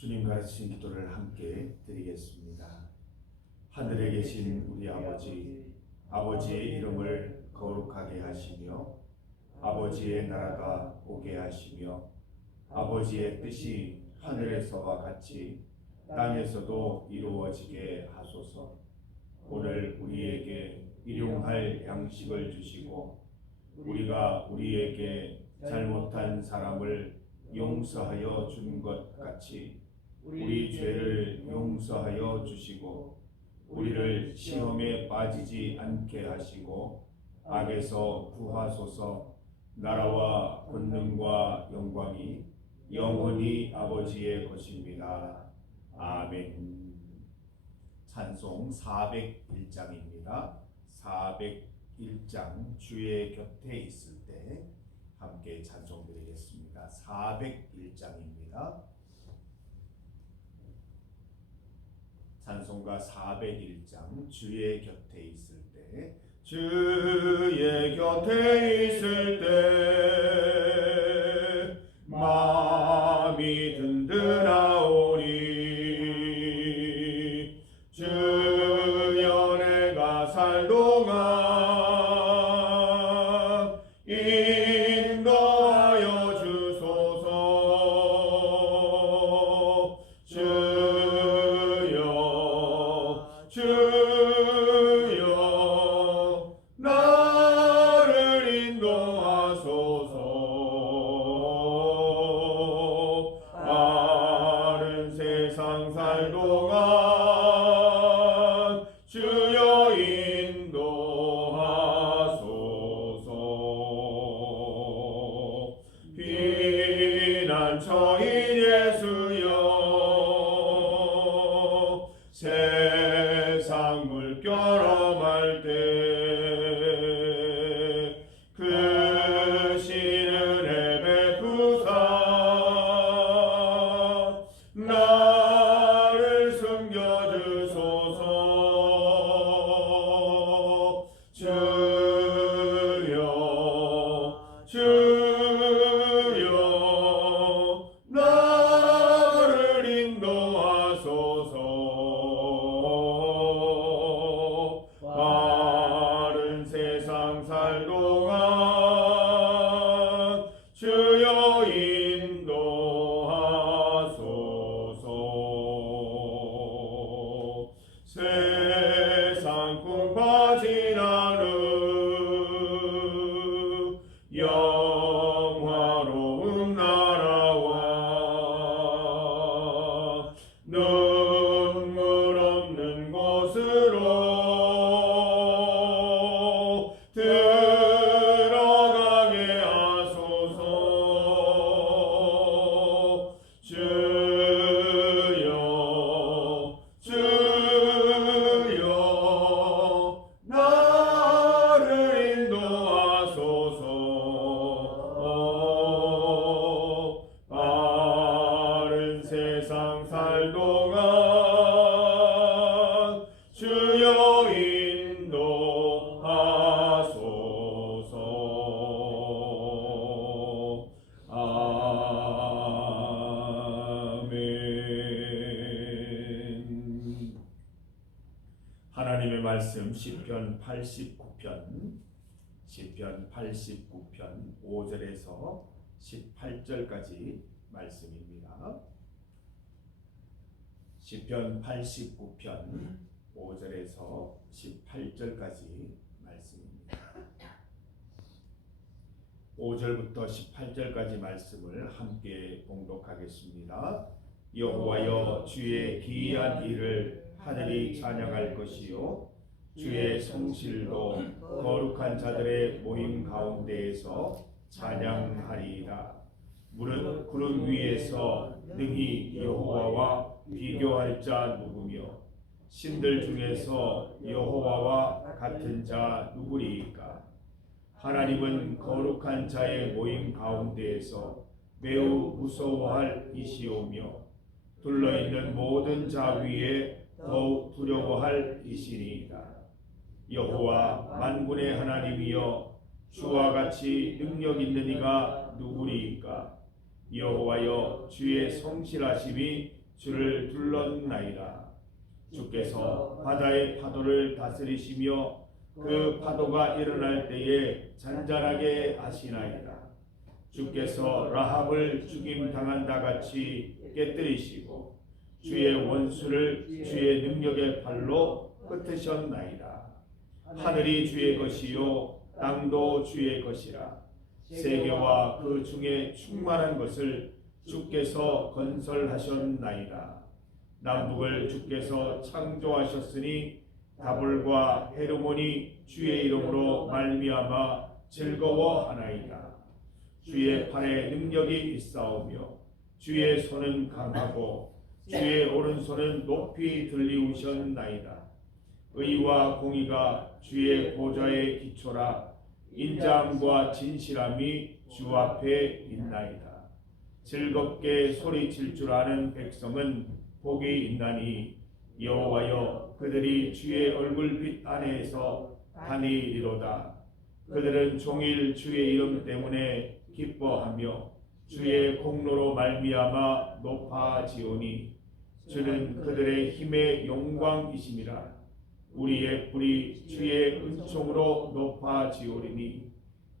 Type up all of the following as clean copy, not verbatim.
주님 가르치신 기도를 함께 드리겠습니다. 하늘에 계신 우리 아버지, 아버지의 이름을 거룩하게 하시며 아버지의 나라가 오게 하시며 아버지의 뜻이 하늘에서와 같이 땅에서도 이루어지게 하소서. 오늘 우리에게 일용할 양식을 주시고 우리가 우리에게 잘못한 사람을 용서하여 준 것 같이 우리 죄를 용서하여 주시고 우리를 시험에 빠지지 않게 하시고 악에서 구하소서. 나라와 권능과 영광이 영원히 아버지의 것입니다. 아멘. 찬송 401장입니다. 401장 주의 곁에 있을 때 함께 찬송 드리겠습니다. 401장입니다. 찬송가 401장 주의 곁에 있을 때 주의 곁에 있을 때 마음이 든든하오니 주여 내가 살 동안 인도하여 주소서. 주여 나를 인도하소서. 바른 세상 살 동안 주여 인도하소서. 피난처인 예수여 세상 물결험할 때 크신 은혜 베푸사 나를 숨겨주소서. 주여 나를 인도하소서. 바른 세상 살 동안 주여 인도하소서. 세상 꿈 빠진 하루 영화로운 나라와 눈물 없는 곳으로 들어가게 하소서. 주여 나를 인도하소서. 바른 세상 살 동안 주여 인도하소서. 아멘. 하나님의 말씀 시편 89편 5절에서 18절까지 말씀입니다. 시편 89편 5절에서 18절까지 말씀입니다. 5절부터 18절까지 말씀을 함께 봉독하겠습니다. 여호와여 주의 기이한 일을 하늘이 찬양할 것이요 주의 성실도 거룩한 자들의 모임 가운데에서 찬양하리이다. 무릇 구름 위에서 능히 여호와와 비교할 자 누구며 신들 중에서 여호와와 같은 자 누구리이까? 하나님은 거룩한 자의 모임 가운데에서 매우 무서워할 이시오며 둘러있는 모든 자 위에 더욱 두려워할 이시니이다. 여호와 만군의 하나님이여 주와 같이 능력 있는 이가 누구리이까? 여호와여 주의 성실하심이 주를 둘렀나이다. 주께서 바다의 파도를 다스리시며 그 파도가 일어날 때에 잔잔하게 하시나이다. 주께서 라합을 죽임 당한다 같이 깨뜨리시고 주의 원수를 주의 능력의 팔로 흩으셨나이다. 하늘이 주의 것이요 땅도 주의 것이라. 세계와 그 중에 충만한 것을 주께서 건설하셨나이다. 남북을 주께서 창조하셨으니 다볼과 헤르몬이 주의 이름으로 말미암아 즐거워하나이다. 주의 팔에 능력이 있사오며 주의 손은 강하고 주의 오른손은 높이 들리우셨나이다. 의와 공의가 주의 보좌의 기초라. 인자함과 진실함이 주 앞에 있나이다. 즐겁게 소리칠 줄 아는 백성은 복이 있나니 여호와여 그들이 주의 얼굴빛 안에서 다니리로다. 그들은 종일 주의 이름 때문에 기뻐하며 주의 공로로 말미암아 높아지오니 주는 그들의 힘의 영광이심이라. 우리의 뿔이 주의 은총으로 높아지오리니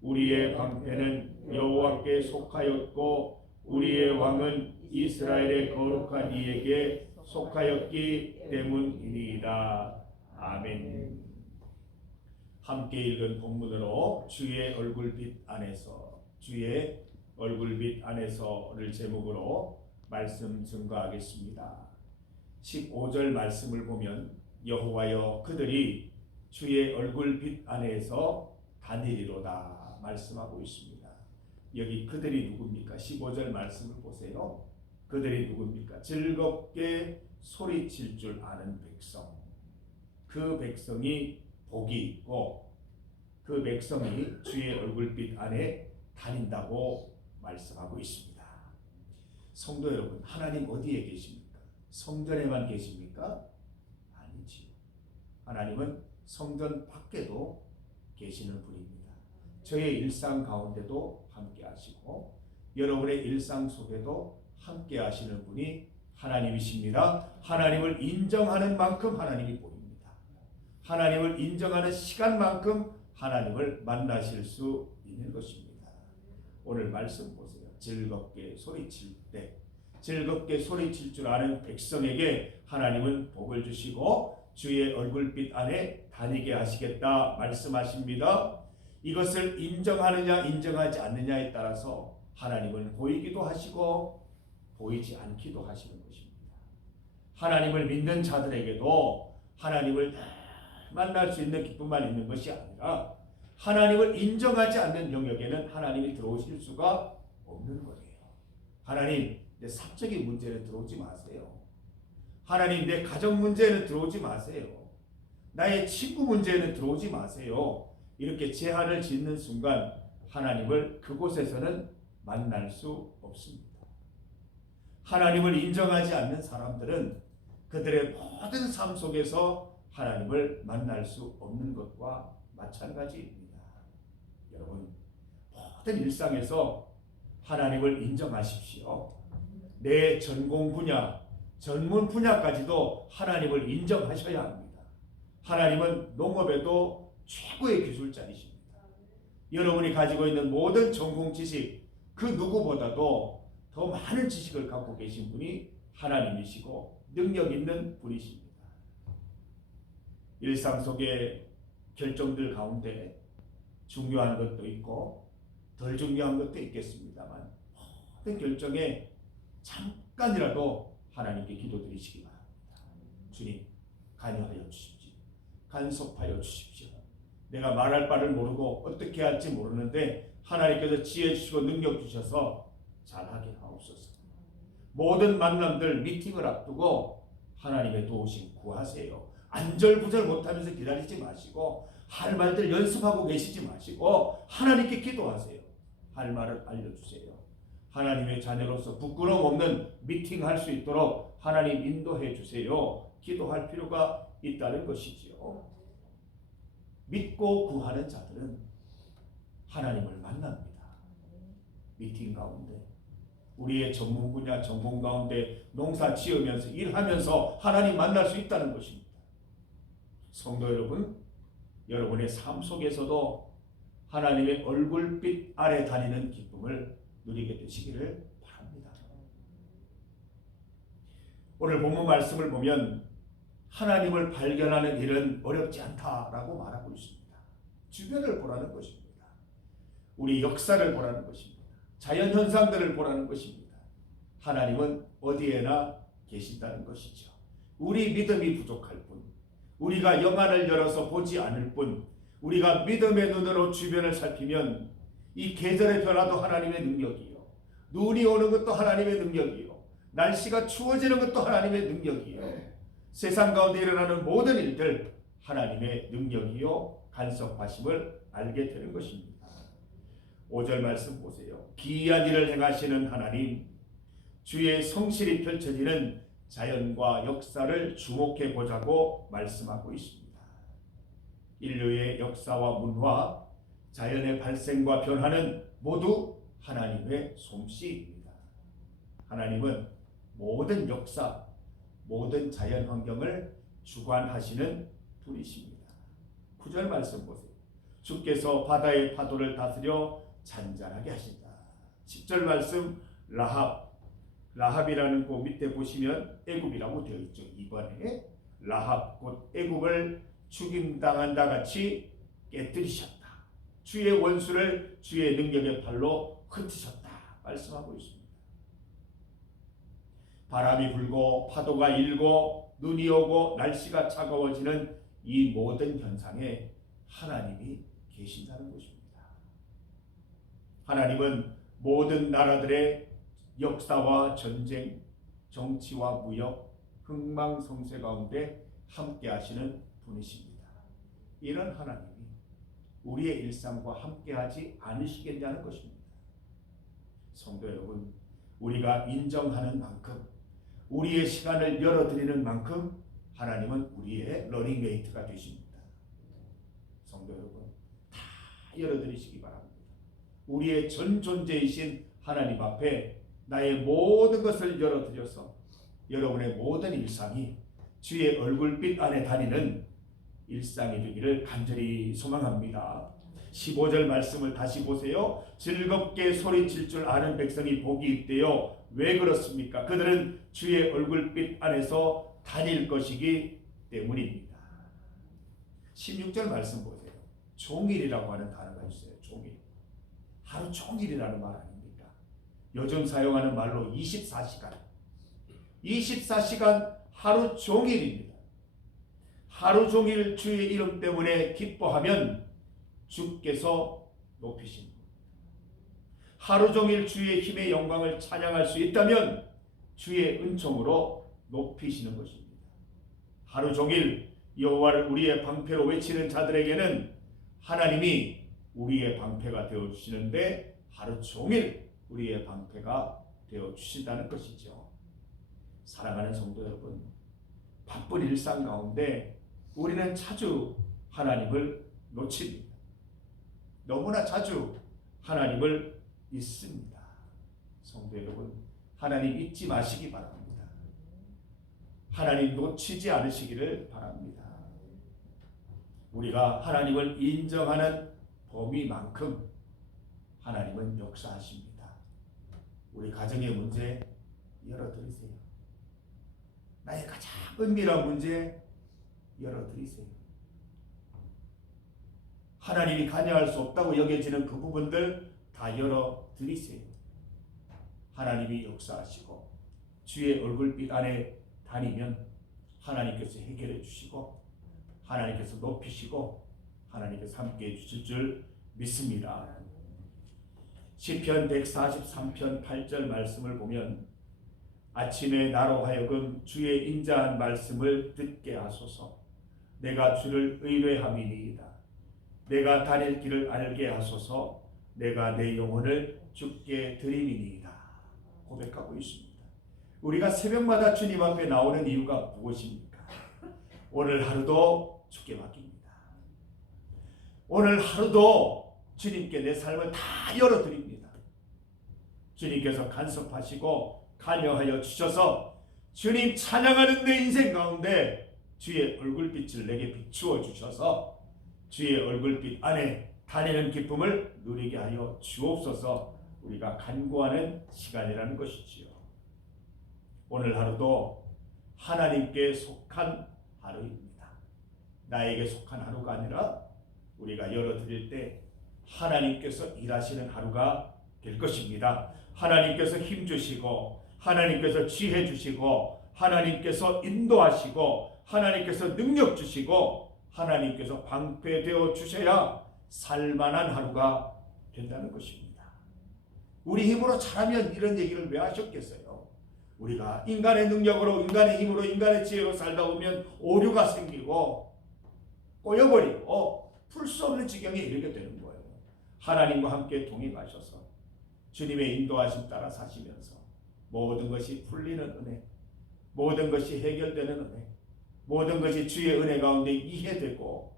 우리의 방패는 여호와께 속하였고 우리의 왕은 이스라엘의 거룩한 이에게 속하였기 때문이니이다. 아멘. 함께 읽은 본문으로 주의 얼굴빛 안에서, 주의 얼굴빛 안에서를 제목으로 말씀 증거하겠습니다. 15절 말씀을 보면 여호와여 그들이 주의 얼굴빛 안에서 다니리로다 말씀하고 있습니다. 여기 그들이 누굽니까? 15절 말씀을 보세요. 그들이 누굽니까? 즐겁게 소리칠 줄 아는 백성. 그 백성이 복이 있고 그 백성이 주의 얼굴빛 안에 다닌다고 말씀하고 있습니다. 성도 여러분, 하나님 어디에 계십니까? 성전에만 계십니까? 아니지요. 하나님은 성전 밖에도 계시는 분입니다. 저의 일상 가운데도 함께 하시고 여러분의 일상 속에도 함께 하시는 분이 하나님이십니다. 하나님을 인정하는 만큼 하나님이 보입니다. 하나님을 인정하는 시간만큼 하나님을 만나실 수 있는 것입니다. 오늘 말씀 보세요. 즐겁게 소리칠 때, 즐겁게 소리칠 줄 아는 백성에게 하나님은 복을 주시고 주의 얼굴빛 안에 다니게 하시겠다 말씀하십니다. 이것을 인정하느냐 인정하지 않느냐에 따라서 하나님은 보이기도 하시고 보이지 않기도 하시는 것입니다. 하나님을 믿는 자들에게도 하나님을 만날 수 있는 기쁨만 있는 것이 아니라 하나님을 인정하지 않는 영역에는 하나님이 들어오실 수가 없는 거예요. 하나님, 내 사적인 문제는 들어오지 마세요. 하나님, 내 가정 문제는 들어오지 마세요. 나의 친구 문제는 들어오지 마세요. 이렇게 제한을 짓는 순간 하나님을 그곳에서는 만날 수 없습니다. 하나님을 인정하지 않는 사람들은 그들의 모든 삶 속에서 하나님을 만날 수 없는 것과 마찬가지입니다. 여러분, 모든 일상에서 하나님을 인정하십시오. 내 전공 분야, 전문 분야까지도 하나님을 인정하셔야 합니다. 하나님은 농업에도 최고의 기술자이십니다. 여러분이 가지고 있는 모든 전공 지식, 그 누구보다도 더 많은 지식을 갖고 계신 분이 하나님이시고 능력 있는 분이십니다. 일상 속의 결정들 가운데 중요한 것도 있고 덜 중요한 것도 있겠습니다만 모든 결정에 잠깐이라도 하나님께 기도드리시기 바랍니다. 주님, 관여하여 주십시오. 간섭하여 주십시오. 내가 말할 바를 모르고 어떻게 할지 모르는데 하나님께서 지혜 주시고 능력 주셔서 잘하게 하옵소서. 모든 만남들, 미팅을 앞두고 하나님의 도우심 구하세요. 안절부절 못하면서 기다리지 마시고 할 말들 연습하고 계시지 마시고 하나님께 기도하세요. 할 말을 알려주세요. 하나님의 자녀로서 부끄러움 없는 미팅할 수 있도록 하나님 인도해 주세요. 기도할 필요가 있다는 것이지요. 믿고 구하는 자들은 하나님을 만납니다. 미팅 가운데, 우리의 전문 분야, 전공 가운데 농사 지으면서 일하면서 하나님 만날 수 있다는 것입니다. 성도 여러분, 여러분의 삶 속에서도 하나님의 얼굴빛 아래 다니는 기쁨을 누리게 되시기를 바랍니다. 오늘 본문 말씀을 보면 하나님을 발견하는 일은 어렵지 않다라고 말하고 있습니다. 주변을 보라는 것입니다. 우리 역사를 보라는 것입니다. 자연현상들을 보라는 것입니다. 하나님은 어디에나 계신다는 것이죠. 우리 믿음이 부족할 뿐, 우리가 영안을 열어서 보지 않을 뿐, 우리가 믿음의 눈으로 주변을 살피면 이 계절의 변화도 하나님의 능력이요, 눈이 오는 것도 하나님의 능력이요, 날씨가 추워지는 것도 하나님의 능력이요, 세상 가운데 일어나는 모든 일들 하나님의 능력이요 간섭하심을 알게 되는 것입니다. 5절 말씀 보세요. 기이한 일을 행하시는 하나님, 주의 성실이 펼쳐지는 자연과 역사를 주목해 보자고 말씀하고 있습니다. 인류의 역사와 문화, 자연의 발생과 변화는 모두 하나님의 솜씨입니다. 하나님은 모든 역사, 모든 자연 환경을 주관하시는 분이십니다. 9절 말씀 보세요. 주께서 바다의 파도를 다스려 잔잔하게 하신다. 10절 말씀, 라합이라는 그 밑에 보시면 애굽이라고 되어 있죠. 이번에 라합 곧 애굽을 죽임당한다 같이 깨뜨리셨다. 주의 원수를 주의 능력의 팔로 흩으셨다 말씀하고 있습니다. 바람이 불고 파도가 일고 눈이 오고 날씨가 차가워지는 이 모든 현상에 하나님이 계신다는 것입니다. 하나님은 모든 나라들의 역사와 전쟁, 정치와 무역, 흥망성쇠 가운데 함께 하시는 분이십니다. 이런 하나님이 우리의 일상과 함께 하지 않으시겠냐는 것입니다. 성도 여러분, 우리가 인정하는 만큼, 우리의 시간을 열어드리는 만큼 하나님은 우리의 러닝메이트가 되십니다. 성도 여러분, 다 열어드리시기 바랍니다. 우리의 전 존재이신 하나님 앞에 나의 모든 것을 열어드려서 여러분의 모든 일상이 주의 얼굴빛 안에 다니는 일상이 되기를 간절히 소망합니다. 15절 말씀을 다시 보세요. 즐겁게 소리칠 줄 아는 백성이 복이 있대요. 왜 그렇습니까? 그들은 주의 얼굴빛 안에서 다닐 것이기 때문입니다. 16절 말씀 보세요. 종일이라고 하는 단어가 있어요. 종일. 하루 종일이라는 말 아닙니까? 요즘 사용하는 말로 24시간. 24시간 하루 종일입니다. 하루 종일 주의 이름 때문에 기뻐하면 주께서 높이십니다. 하루 종일 주의 힘의 영광을 찬양할 수 있다면 주의 은총으로 높이시는 것입니다. 하루 종일 여호와를 우리의 방패로 외치는 자들에게는 하나님이 우리의 방패가 되어주시는데 하루 종일 우리의 방패가 되어주신다는 것이죠. 사랑하는 성도 여러분, 바쁜 일상 가운데 우리는 자주 하나님을 놓칩니다. 너무나 자주 하나님을 잊습니다. 성도 여러분, 하나님 잊지 마시기 바랍니다. 하나님 놓치지 않으시기를 바랍니다. 우리가 하나님을 인정하는 범위만큼 하나님은 역사하십니다. 우리 가정의 문제 열어드리세요. 나의 가장 은밀한 문제 열어드리세요. 하나님이 관여할 수 없다고 여겨지는 그 부분들 다 열어드리세요. 하나님이 역사하시고 주의 얼굴빛 안에 다니면 하나님께서 해결해 주시고 하나님께서 높이시고 하나님께서 함께해 주실 줄 믿습니다. 시편 143편 8절 말씀을 보면 아침에 나로 하여금 주의 인자한 말씀을 듣게 하소서. 내가 주를 의뢰함이니이다. 내가 다닐 길을 알게 하소서. 내가 내 영혼을 주께 드림이니이다. 고백하고 있습니다. 우리가 새벽마다 주님 앞에 나오는 이유가 무엇입니까? 오늘 하루도 주께 맡깁니다. 오늘 하루도 주님께 내 삶을 다 열어드립니다. 주님께서 간섭하시고 관여하여 주셔서 주님 찬양하는 내 인생 가운데 주의 얼굴빛을 내게 비추어 주셔서 주의 얼굴빛 안에 다니는 기쁨을 누리게 하여 주옵소서. 우리가 간구하는 시간이라는 것이지요. 오늘 하루도 하나님께 속한 하루입니다. 나에게 속한 하루가 아니라 우리가 열어드릴 때 하나님께서 일하시는 하루가 될 것입니다. 하나님께서 힘 주시고 하나님께서 지혜 주시고 하나님께서 인도하시고 하나님께서 능력 주시고 하나님께서 방패되어 주셔야 살만한 하루가 된다는 것입니다. 우리 힘으로 잘하면 이런 얘기를 왜 하셨겠어요? 우리가 인간의 능력으로, 인간의 힘으로, 인간의 지혜로 살다 보면 오류가 생기고 꼬여버리고 풀 수 없는 지경에 이르게 되는 거예요. 하나님과 함께 동행하셔서 주님의 인도하심 따라 사시면서 모든 것이 풀리는 은혜, 모든 것이 해결되는 은혜, 모든 것이 주의 은혜 가운데 이해되고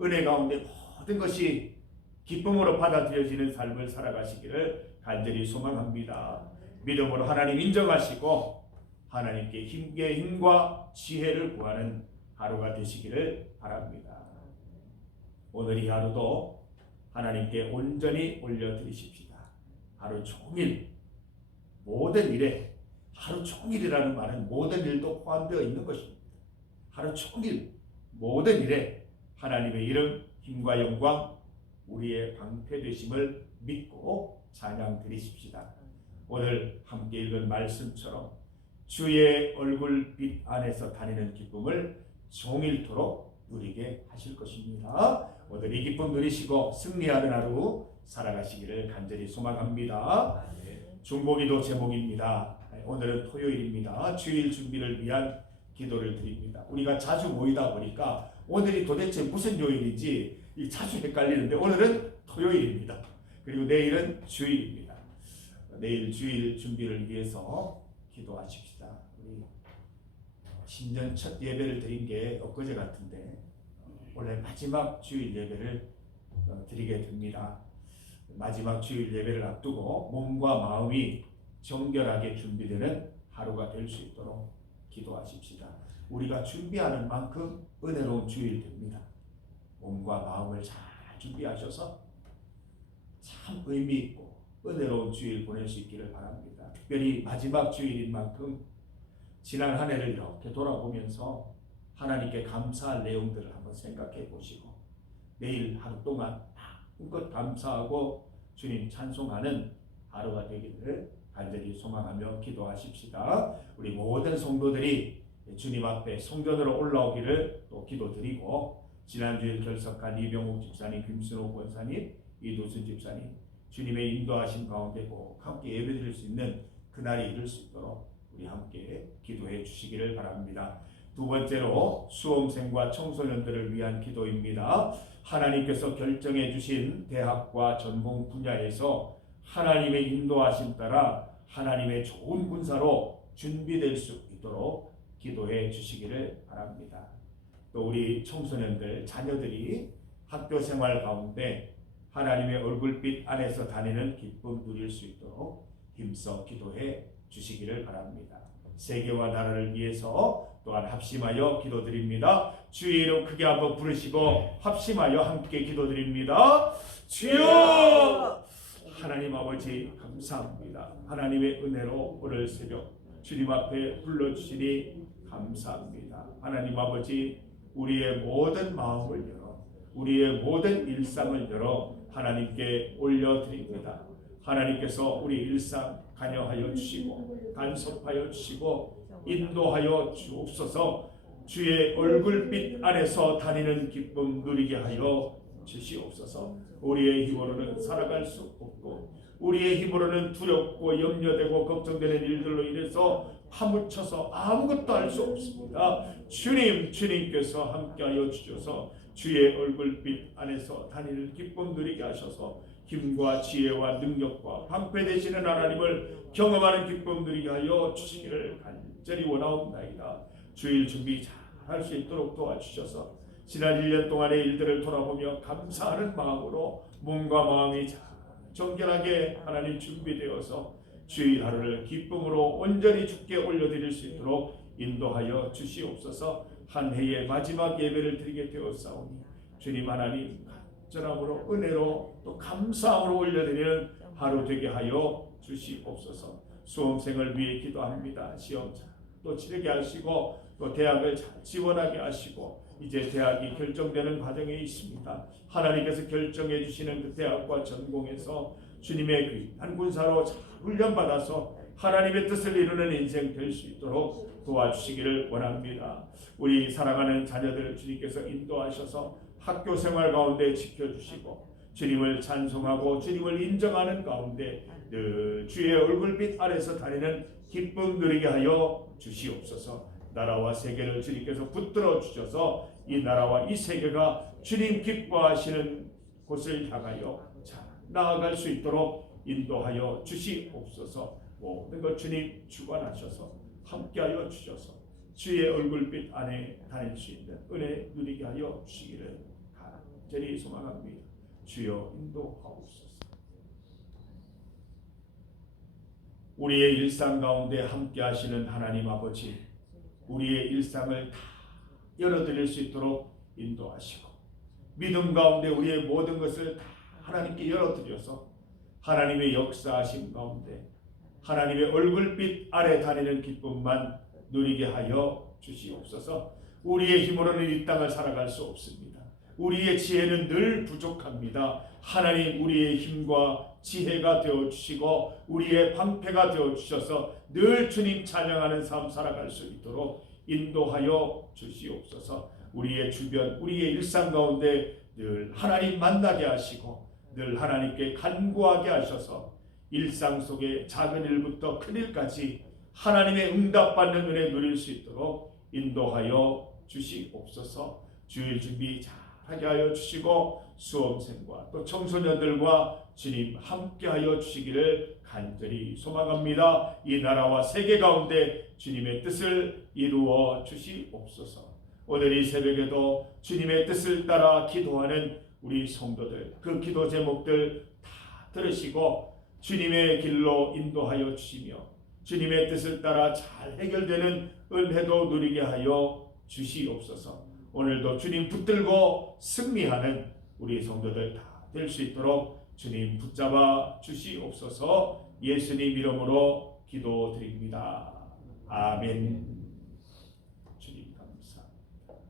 은혜 가운데 모든 것이 기쁨으로 받아들여지는 삶을 살아가시기를 간절히 소망합니다. 믿음으로 하나님 인정하시고 하나님께 힘과 지혜를 구하는 하루가 되시기를 바랍니다. 오늘 이 하루도 하나님께 온전히 올려드리십시다. 하루 종일 모든 일에, 하루 종일이라는 말은 모든 일도 포함되어 있는 것입니다. 하루 종일 모든 일에 하나님의 이름, 힘과 영광, 우리의 방패 되심을 믿고 찬양 드리십시다. 오늘 함께 읽은 말씀처럼 주의 얼굴빛 안에서 다니는 기쁨을 종일토록 누리게 하실 것입니다. 오늘 이 기쁨 누리시고 승리하는 하루 살아가시기를 간절히 소망합니다. 중보기도 제목입니다. 오늘은 토요일입니다. 주일 준비를 위한 기도를 드립니다. 우리가 자주 모이다 보니까 오늘이 도대체 무슨 요일인지 자주 헷갈리는데 오늘은 토요일입니다. 그리고 내일은 주일입니다. 내일 주일 준비를 위해서 기도하십시다. 우리 신년 첫 예배를 드린 게 엊그제 같은데 원래 마지막 주일 예배를 드리게 됩니다. 마지막 주일 예배를 앞두고 몸과 마음이 정결하게 준비되는 하루가 될 수 있도록 기도하십시다. 우리가 준비하는 만큼 은혜로운 주일 됩니다. 몸과 마음을 잘 준비하셔서 참 의미 있고 은혜로운 주일 보낼 수 있기를 바랍니다. 특별히 마지막 주일인 만큼 지난 한 해를 이렇게 돌아보면서 하나님께 감사할 내용들을 한번 생각해 보시고 내일 하루 동안 마음껏 감사하고 주님 찬송하는 하루가 되기를 간절히 소망하며 기도하십시다. 우리 모든 성도들이 주님 앞에 성전으로 올라오기를 또 기도드리고 지난주에 결석한 이병욱 집사님, 김순호 권사님, 이도순 집사님 주님의 인도하심 가운데 꼭 함께 예배드릴 수 있는 그날이 이룰 수 있도록 우리 함께 기도해 주시기를 바랍니다. 두 번째로 수험생과 청소년들을 위한 기도입니다. 하나님께서 결정해 주신 대학과 전공 분야에서 하나님의 인도하심 따라 하나님의 좋은 군사로 준비될 수 있도록 기도해 주시기를 바랍니다. 또 우리 청소년들, 자녀들이 학교 생활 가운데 하나님의 얼굴빛 안에서 다니는 기쁨 누릴 수 있도록 힘써 기도해 주시기를 바랍니다. 세계와 나라를 위해서 또한 합심하여 기도드립니다. 주의 이름 크게 한번 부르시고 합심하여 함께 기도드립니다. 주여! 하나님 아버지 감사합니다. 하나님의 은혜로 오늘 새벽 주님 앞에 불러주시니 감사합니다. 하나님 아버지 우리의 모든 마음을 열어 우리의 모든 일상을 열어 하나님께 올려드립니다. 하나님께서 우리 일상 관여하여 주시고 간섭하여 주시고 인도하여 주옵소서. 주의 얼굴빛 안에서 다니는 기쁨 누리게 하여 주시옵소서. 우리의 힘으로는 살아갈 수 없고 우리의 힘으로는 두렵고 염려되고 걱정되는 일들로 인해서 파묻혀서 아무것도 할 수 없습니다. 주님께서 함께하여 주셔서 주의 얼굴빛 안에서 다니는 기쁨 누리게 하셔서 힘과 지혜와 능력과 방패 되시는 하나님을 경험하는 기쁨 누리게 하여 주시기를 간절히 원하옵나이다. 주일 준비 잘 할 수 있도록 도와주셔서 지난 1년 동안의 일들을 돌아보며 감사하는 마음으로 몸과 마음이 잘 정결하게 하나님 준비되어서 주일 하루를 기쁨으로 온전히 주께 올려드릴 수 있도록 인도하여 주시옵소서. 한 해의 마지막 예배를 드리게 되었사오니 주님 하나님 간절함으로 은혜로 또 감사함으로 올려드리는 하루 되게 하여 주시옵소서. 수험생을 위해 기도합니다. 시험 또 치르게 하시고 또 대학을 잘 지원하게 하시고 이제 대학이 결정되는 과정에 있습니다. 하나님께서 결정해 주시는 그 대학과 전공에서 주님의 귀한 군사로 잘 훈련받아서 하나님의 뜻을 이루는 인생 될 수 있도록 도와주시기를 원합니다. 우리 사랑하는 자녀들 주님께서 인도하셔서 학교 생활 가운데 지켜주시고 주님을 찬송하고 주님을 인정하는 가운데 늘 주의 얼굴빛 아래서 다니는 기쁨 누리게 하여 주시옵소서. 나라와 세계를 주님께서 붙들어 주셔서 이 나라와 이 세계가 주님 기뻐하시는 곳을 향하여 잘 나아갈 수 있도록 인도하여 주시옵소서. 모든 것 주님 주관하셔서 함께하여 주셔서 주의 얼굴빛 안에 다닐 수 있는 은혜 누리게 하여 주시기를 간절히 소망합니다. 주여 인도하옵소서. 우리의 일상 가운데 함께 하시는 하나님 아버지, 우리의 일상을 다 열어드릴 수 있도록 인도하시고 믿음 가운데 우리의 모든 것을 다 하나님께 열어드려서 하나님의 역사하심 가운데 하나님의 얼굴빛 아래 다니는 기쁨만 누리게 하여 주시옵소서. 우리의 힘으로는 이 땅을 살아갈 수 없습니다. 우리의 지혜는 늘 부족합니다. 하나님 우리의 힘과 지혜가 되어주시고 우리의 방패가 되어주셔서 늘 주님 찬양하는 삶 살아갈 수 있도록 인도하여 주시옵소서. 우리의 주변 우리의 일상 가운데 늘 하나님 만나게 하시고 늘 하나님께 간구하게 하셔서 일상 속에 작은 일부터 큰 일까지 하나님의 응답받는 은혜 누릴 수 있도록 인도하여 주시옵소서. 주일 준비 잘하게 하여 주시고 수험생과 또 청소년들과 주님 함께하여 주시기를 간절히 소망합니다. 이 나라와 세계 가운데 주님의 뜻을 이루어 주시옵소서. 오늘 이 새벽에도 주님의 뜻을 따라 기도하는 우리 성도들 그 기도 제목들 다 들으시고 주님의 길로 인도하여 주시며 주님의 뜻을 따라 잘 해결되는 은혜도 누리게 하여 주시옵소서. 오늘도 주님 붙들고 승리하는 우리 성도들 다 될 수 있도록 주님 붙잡아 주시옵소서. 예수님 이름으로 기도드립니다. 아멘.